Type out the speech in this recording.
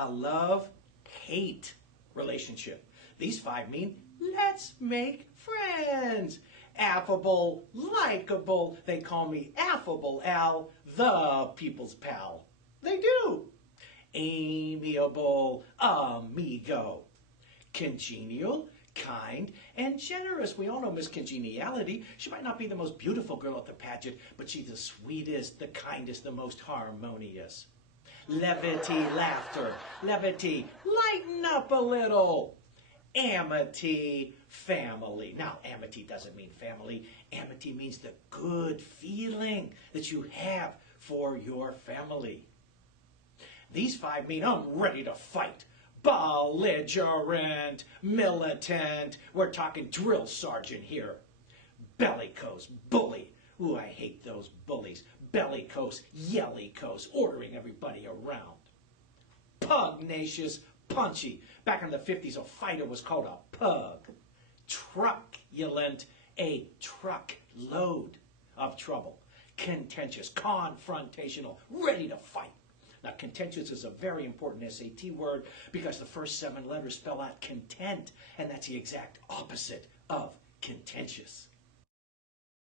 a love-hate relationship. These 5 mean let's make friends. Affable, likable. They call me Affable Al, the people's pal. They do. Amiable, amigo. Congenial, kind, and generous. We all know Miss Congeniality. She might not be the most beautiful girl at the pageant, but she's the sweetest, the kindest, the most harmonious. Levity, laughter. Levity, lighten up a little. Amity, family. Now, amity doesn't mean family. Amity means the good feeling that you have for your family. These 5 mean I'm ready to fight. Belligerent, militant. We're talking drill sergeant here. Bellicose, bully. Ooh, I hate those bullies. Bellicose, yellicose, ordering everybody around. Pugnacious, punchy. Back in the 50s, a fighter was called a pug. Truculent, a truckload of trouble. Contentious, confrontational, ready to fight. Now, contentious is a very important SAT word because the first 7 letters spell out content, and that's the exact opposite of contentious.